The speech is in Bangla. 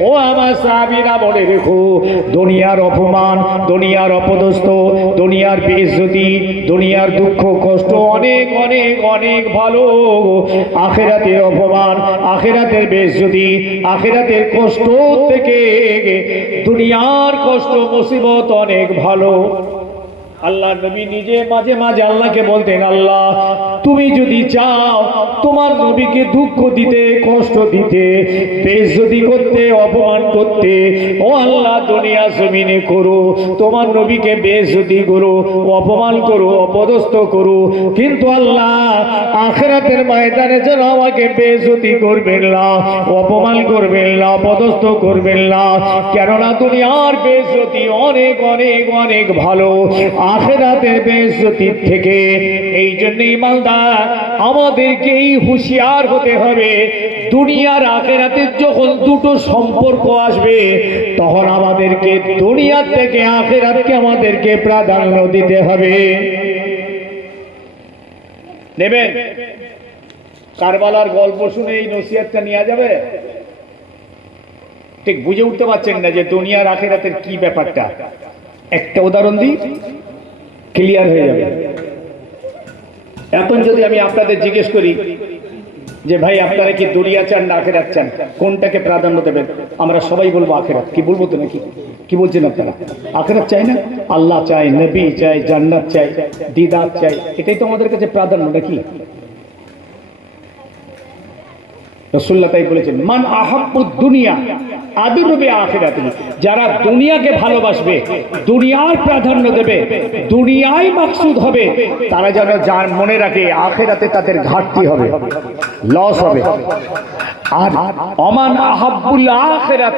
ও আমার সাহাবিরা, বলে রেখো দুনিয়ার অপমান, দুনিয়ার অপদস্থ, দুনিয়ার বেজ্জতি দুনিয়ার দুঃখ, কষ্ট, অনেক অনেক অনেক ভালো। আখেরাতের অপমান, আখেরাতের বেজ্জতি আখেরাতের কষ্ট থেকে দুনিয়ার কষ্ট, মুসিবত অনেক ভালো। আল্লাহ নবী নিজে মাঝে মাঝে আল্লাহকে বলতেন, আল্লাহ, তুমি যদি চাও তোমার নবীকে দুঃখ দিতে, কষ্ট দিতে বেজ্জতি করতে, অপমান করতে দুনিয়া জমিনে করো, তোমার নবীকে বেজ্জতি করো, অপমান করো, অপদস্থ করো। কিন্তু আল্লাহ আখেরাতের ময়দানে যেন আমাকে বেজ্জতি করবেন না, অপমান করবেন না, অপদস্থ করবেন না। কেননা দুনিয়ার বেজ্জতি অনেক অনেক অনেক ভালো। আখেরাতের বেজ্জতির থেকে এই জন্য ইমানদার আমাদেরকে এই হুঁশিয়ার হতে হবে, দুনিয়ার আখেরাতের যখন দুটো সম্পর্ক আসবে, তখন আমাদেরকে দুনিয়ার থেকে আখেরাতকে আমাদেরকে প্রাধান্য দিতে হবে। নেবেন? কারবালার গল্প শুনে এই নসিহতটা নেওয়া যাবে? ঠিক বুঝে উঠতে পারছেন না যে দুনিয়ার আখেরাতের কি ব্যাপারটা। একটা উদাহরণ দিই ক্লিয়ার হয়ে যাবে। এখন যদি আমি আপনাদের জিজ্ঞেস করি যে ভাই, আপনারা কি দুনিয়া চান না আখেরাত চান? কোনটাকে প্রাধান্য দেবেন? আমরা সবাই বলব আখেরাত। কি বলব তো নাকি? কি বলছেন আপনারা? আখেরাত চাই না? আল্লাহ চাই নবী চাই জান্নাত চাই দিদার চাই এটাই তো আমাদের কাছে প্রাধান্য নাকি? রসুল্লাহ তাই বলেছেন, মান আহাব্বুদ দুনিয়া আদুরবে আখেরাতে। যারা দুনিয়াকে ভালোবাসবে, দুনিয়ার প্রাধান্য দেবে দুনিয়ায় মাকসুদ হবে, তারা যেন যার মনে রাখে, আখেরাতে তাদের ঘাটতি হবে লস হবে। আর, অমান আহাব্বুল আখেরাত।